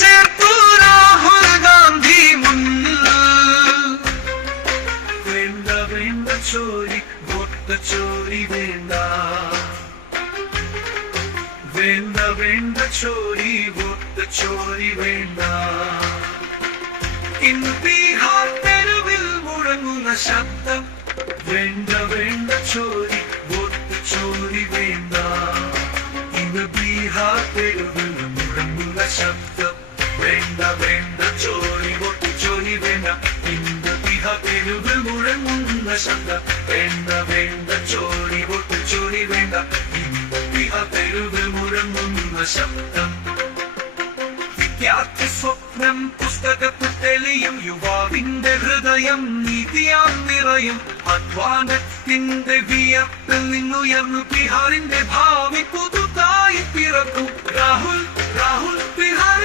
ചേർത്തു രാഹുൽ ഗാന്ധി മുന്നിൽ. വേണ്ട വേണ്ട ചോരി വോട്ട് ചോരി വേണ്ട, വേണ്ട വേണ്ട ചോരി വോട്ട് ചോരി വേണ്ട. ഇന്ന് ബീഹാർ തെരുവിൽ മുഴങ്ങുന്ന ശബ്ദം, വേണ്ട വേണ്ട ചോരി വോട്ട് ചോരി വേണ്ട. ഇന്ന് ബീഹാർ തെരുവിൽ മുഴങ്ങുന്ന ശബ്ദം, വേണ്ട വേണ്ട ചോരി വോട്ട് ചോരി വേണ്ട. ഇന്ന് ബീഹാർ തെരുവിൽ മുഴങ്ങുന്ന ശബ്ദം, വേണ്ട വേണ്ട ചോരി വോട്ട് ചോരി വേണ്ട. ഇന്ന് ബീഹാർ തെരുവിൽ മുഴങ്ങുന്ന ശബ്ദം. വിദ്യാർത്ഥി സ്വപ്നം പുസ്തകത്തിൽ തെളിയും, യുവാവിന്റെ ഹൃദയം നീതിയാൽ നിറയും. അധ്വാനത്തിന്റെ വിയർപ്പിൽ നിന്നുയർന്നു ബീഹാറിന്റെ ഭാവി പുതുതായി പിറക്കും. രാഹുൽ രാഹുൽ ബീഹാർ